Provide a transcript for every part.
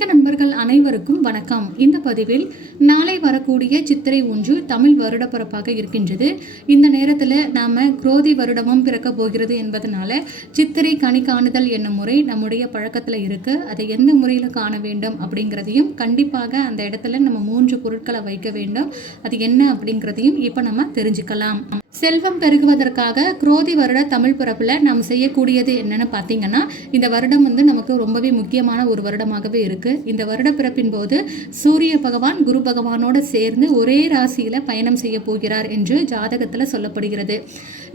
ஆன்மீக நண்பர்கள் அனைவருக்கும் வணக்கம். இந்த பதிவில் நாளை வரக்கூடிய சித்திரை 1 தமிழ் வருடப்பிறப்பாக இருக்கின்றது. இந்த நேரத்தில் நாம குரோதி வருடமும் பிறக்க போகிறது என்பதனால சித்திரை கனி காணுதல் என்னும் முறை நம்முடைய பழக்கத்தில் இருக்கு. அதை எந்த முறையில் காண வேண்டும் அப்படிங்கிறதையும் கண்டிப்பாக அந்த இடத்துல நம்ம 3 பொருட்களை வைக்க வேண்டும். அது என்ன அப்படிங்கிறதையும் இப்போ நம்ம தெரிஞ்சுக்கலாம். செல்வம் பெருகுவதற்காக குரோதி வருட தமிழ் பிறப்பில் நாம் செய்யக்கூடியது என்னன்னு பார்த்தீங்கன்னா, இந்த வருடம் நமக்கு ரொம்பவே முக்கியமான ஒரு வருடமாகவே இருக்கு. இந்த வருட பிறப்பின் போது சூரிய பகவான் குரு பகவானோட சேர்ந்து ஒரே ராசியில பயணம் செய்ய போகிறார் என்று ஜாதகத்தில் சொல்லப்படுகிறது.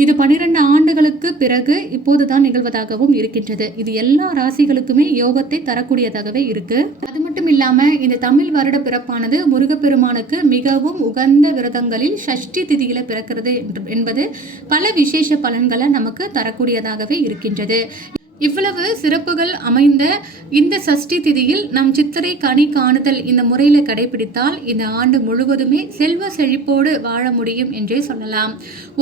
இது 12 ஆண்டுகளுக்கு பிறகு இப்போதுதான் நிகழ்வதாகவும் இருக்கின்றது. இது எல்லா ராசிகளுக்குமே யோகத்தை தரக்கூடியதாகவே இருக்கு. அது மட்டும் இல்லாம இந்த தமிழ் வருட பிறப்பானது முருகப்பெருமானுக்கு மிகவும் உகந்த விரதங்களில் சஷ்டி திதியில பிறக்கிறது என்பது பல விசேஷ பலன்களை நமக்கு தரக்கூடியதாகவே இருக்கின்றது. இவ்வளவு சிறப்புகள் அமைந்த இந்த சஷ்டி திதியில் நம் சித்திரை கனி காணுதல் இந்த முறையில் கடைபிடித்தால் இந்த ஆண்டு முழுவதுமே செல்வ செழிப்போடு வாழ முடியும் என்றே சொல்லலாம்.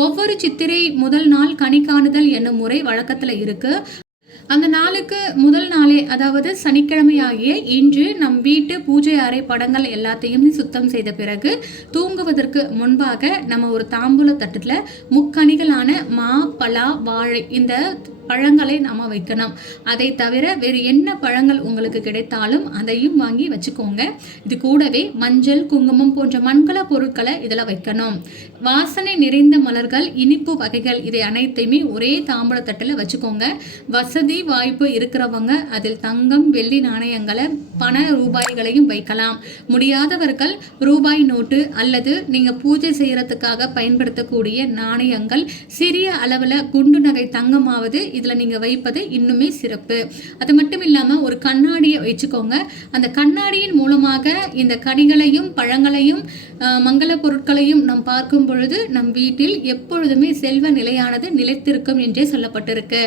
ஒவ்வொரு சித்திரை முதல் நாள் கனி காணுதல் என்னும் முறை வழக்கத்தில் இருக்கு. அந்த நாளுக்கு முதல் நாளே, அதாவது சனிக்கிழமை ஆகிய இன்று நம் வீட்டு பூஜை அறை படங்கள் எல்லாத்தையும் சுத்தம் செய்த பிறகு தூங்குவதற்கு முன்பாக நம்ம ஒரு தாம்பூல தட்டுல முக்கணிகளான மா, பலா, வாழை இந்த பழங்களை நாம வைக்கணும். அதை தவிர வேறு என்ன பழங்கள் உங்களுக்கு கிடைத்தாலும் அதையும் வாங்கி வச்சுக்கோங்க. இது கூடவே மஞ்சள், குங்குமம் போன்ற மண்கல பொருட்களை இதில் வைக்கணும். வாசனை நிறைந்த மலர்கள், இனிப்பு வகைகள் இதை அனைத்தையுமே ஒரே தாம்பூல தட்டில் வச்சுக்கோங்க. வசதி வாய்ப்பு இருக்கிறவங்க அதில் தங்கம், வெள்ளி நாணயங்களை, பண ரூபாய்களையும் வைக்கலாம். முடியாதவர்கள் ரூபாய் நோட்டு அல்லது நீங்க பூஜை செய்யறதுக்காக பயன்படுத்தக்கூடிய நாணயங்கள், சிறிய அளவில் குண்டு நகை தங்கமாவது இதில் நீங்கள் வைப்பது இன்னுமே சிறப்பு. அது மட்டும் இல்லாமல் ஒரு கண்ணாடியை வச்சுக்கோங்க. அந்த கண்ணாடியின் மூலமாக இந்த கனிகளையும் பழங்களையும் மங்கள பொருட்களையும் நாம் பார்க்கும் பொழுது நம் வீட்டில் எப்பொழுதுமே செல்வ நிலையானது நிலைத்திருக்கும் என்றே சொல்லப்பட்டிருக்கு.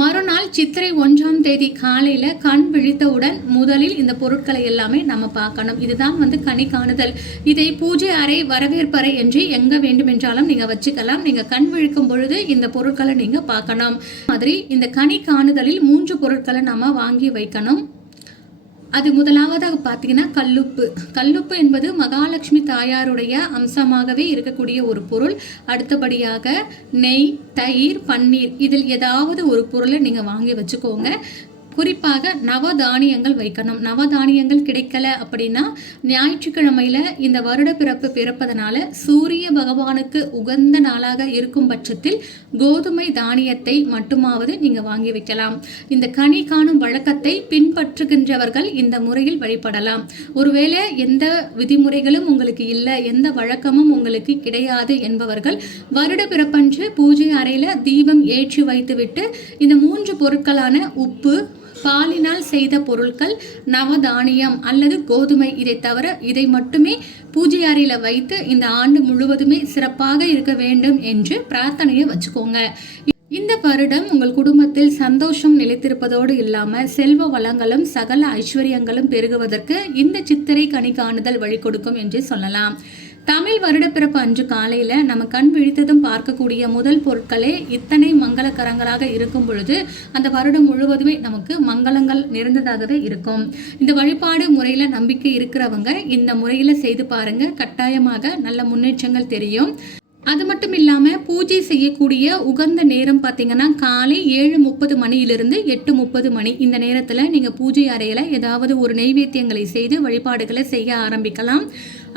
மறுநாள் சித்திரை 1ஆம் தேதி காலையில கண் விழித்தவுடன் முதலில் இந்த பொருட்களை எல்லாமே நம்ம பார்க்கணும். இதுதான் கனி காணுதல். இதை பூஜை அறை, வரவேற்பறை என்று எங்க வேண்டுமென்றாலும் நீங்க வச்சுக்கலாம். நீங்க கண் விழிக்கும் பொழுது இந்த பொருட்களை நீங்க பார்க்கணும். மாதிரி இந்த கனி காணுதலில் 3 பொருட்களை நம்ம வாங்கி வைக்கணும். அது முதலாவதாக பார்த்தீங்கன்னா கல்லுப்பு. கல்லுப்பு என்பது மகாலட்சுமி தாயாருடைய அம்சமாகவே இருக்கக்கூடிய ஒரு பொருள். அடுத்தபடியாக நெய், தயிர், பன்னீர் இதில் ஏதாவது ஒரு பொருளை நீங்கள் வாங்கி வச்சுக்கோங்க. குறிப்பாக நவதானியங்கள் வைக்கணும். நவதானியங்கள் கிடைக்கல அப்படின்னா ஞாயிற்றுக்கிழமையில இந்த வருட பிறப்பு பிறப்பதனால சூரிய பகவானுக்கு உகந்த நாளாக இருக்கும் பட்சத்தில் கோதுமை தானியத்தை மட்டுமாவது நீங்க வாங்கி வைக்கலாம். இந்த கனி காணும் வழக்கத்தை பின்பற்றுகின்றவர்கள் இந்த முறையில் வழிபடலாம். ஒருவேளை எந்த விதிமுறைகளும் உங்களுக்கு இல்லை, எந்த வழக்கமும் உங்களுக்கு கிடையாது என்பவர்கள் வருட பிறப்பன்று பூஜை அறையில தீபம் ஏற்றி வைத்துவிட்டு இந்த 3 பொருட்களான உப்பு, பாலினால் செய்த பொருட்கள், நவதானியம் அல்லது கோதுமை இதை தவிர இதை மட்டுமே பூஜை அறையில வைத்து இந்த ஆண்டு முழுவதுமே சிறப்பாக இருக்க வேண்டும் என்று பிரார்த்தனையை வச்சுக்கோங்க. இந்த வருடம் உங்கள் குடும்பத்தில் சந்தோஷம் நிலைத்திருப்பதோடு இல்லாம செல்வ வளங்களும் சகல ஐஸ்வர்யங்களும் பெருகுவதற்கு இந்த சித்திரை கனி காணுதல் வழி கொடுக்கும் என்று சொல்லலாம். தமிழ் வருடப்பிறப்பு அன்று காலையில நம்ம கண் விழித்ததும் பார்க்கக்கூடிய முதல் பொருட்களே இத்தனை மங்களகரங்களாக இருக்கும் பொழுது அந்த வருடம் முழுவதுமே நமக்கு மங்களங்கள் நிறைந்ததாகவே இருக்கும். இந்த வழிபாடு முறையில நம்பிக்கை இருக்கிறவங்க இந்த முறையில செய்து பாருங்க. கட்டாயமாக நல்ல முன்னேற்றங்கள் தெரியும். அது மட்டும் இல்லாமல் பூஜை செய்யக்கூடிய உகந்த நேரம் பார்த்தீங்கன்னா காலை 7:30 மணியிலிருந்து 8:30 மணி. இந்த நேரத்தில் நீங்கள் பூஜை அறையில் ஏதாவது ஒரு நெய்வேத்தியங்களை செய்து வழிபாடுகளை செய்ய ஆரம்பிக்கலாம்.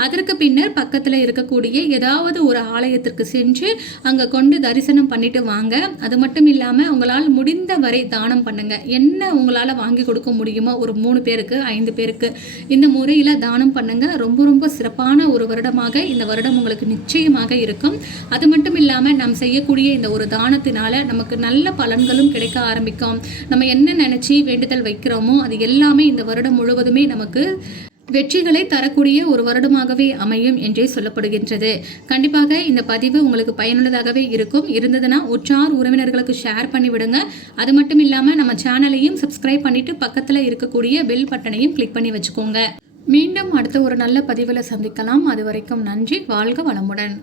அதற்கு பின்னர் பக்கத்தில் இருக்கக்கூடிய ஏதாவது ஒரு ஆலயத்திற்கு சென்று அங்கே கொண்டு தரிசனம் பண்ணிட்டு வாங்க. அது மட்டும் இல்லாமல் உங்களால் முடிந்த வரை தானம் பண்ணுங்க. என்ன உங்களால் வாங்கி கொடுக்க முடியுமோ ஒரு 3 பேருக்கு 5 பேருக்கு இந்த முறையில் தானம் பண்ணுங்க. ரொம்ப ரொம்ப சிறப்பான ஒரு வருடமாக இந்த வருடம் உங்களுக்கு நிச்சயமாக இருக்கும். அது மட்டும் இல்லாமல் நாம் செய்யக்கூடிய இந்த ஒரு தானத்தினால நமக்கு நல்ல பலன்களும் கிடைக்க ஆரம்பிக்கும். நம்ம என்ன நினைச்சு வேண்டுதல் வைக்கிறோமோ அது எல்லாமே இந்த வருடம் முழுவதுமே நமக்கு வெற்றிகளை தரக்கூடிய ஒரு வருடமாகவே அமையும் என்றே சொல்லப்படுகின்றது. கண்டிப்பாக இந்த பதிவு உங்களுக்கு பயனுள்ளதாகவே இருக்கும். இருந்ததுன்னா உற்றார் உறவினர்களுக்கு ஷேர் பண்ணி விடுங்க. அது மட்டும் இல்லாமல் நம்ம சேனலையும் சப்ஸ்கிரைப் பண்ணிட்டு பக்கத்தில் இருக்கக்கூடிய பெல் பட்டனையும் கிளிக் பண்ணி வச்சுக்கோங்க. மீண்டும் அடுத்த ஒரு நல்ல பதிவில் சந்திக்கலாம். அது வரைக்கும் நன்றி. வாழ்க வளமுடன்.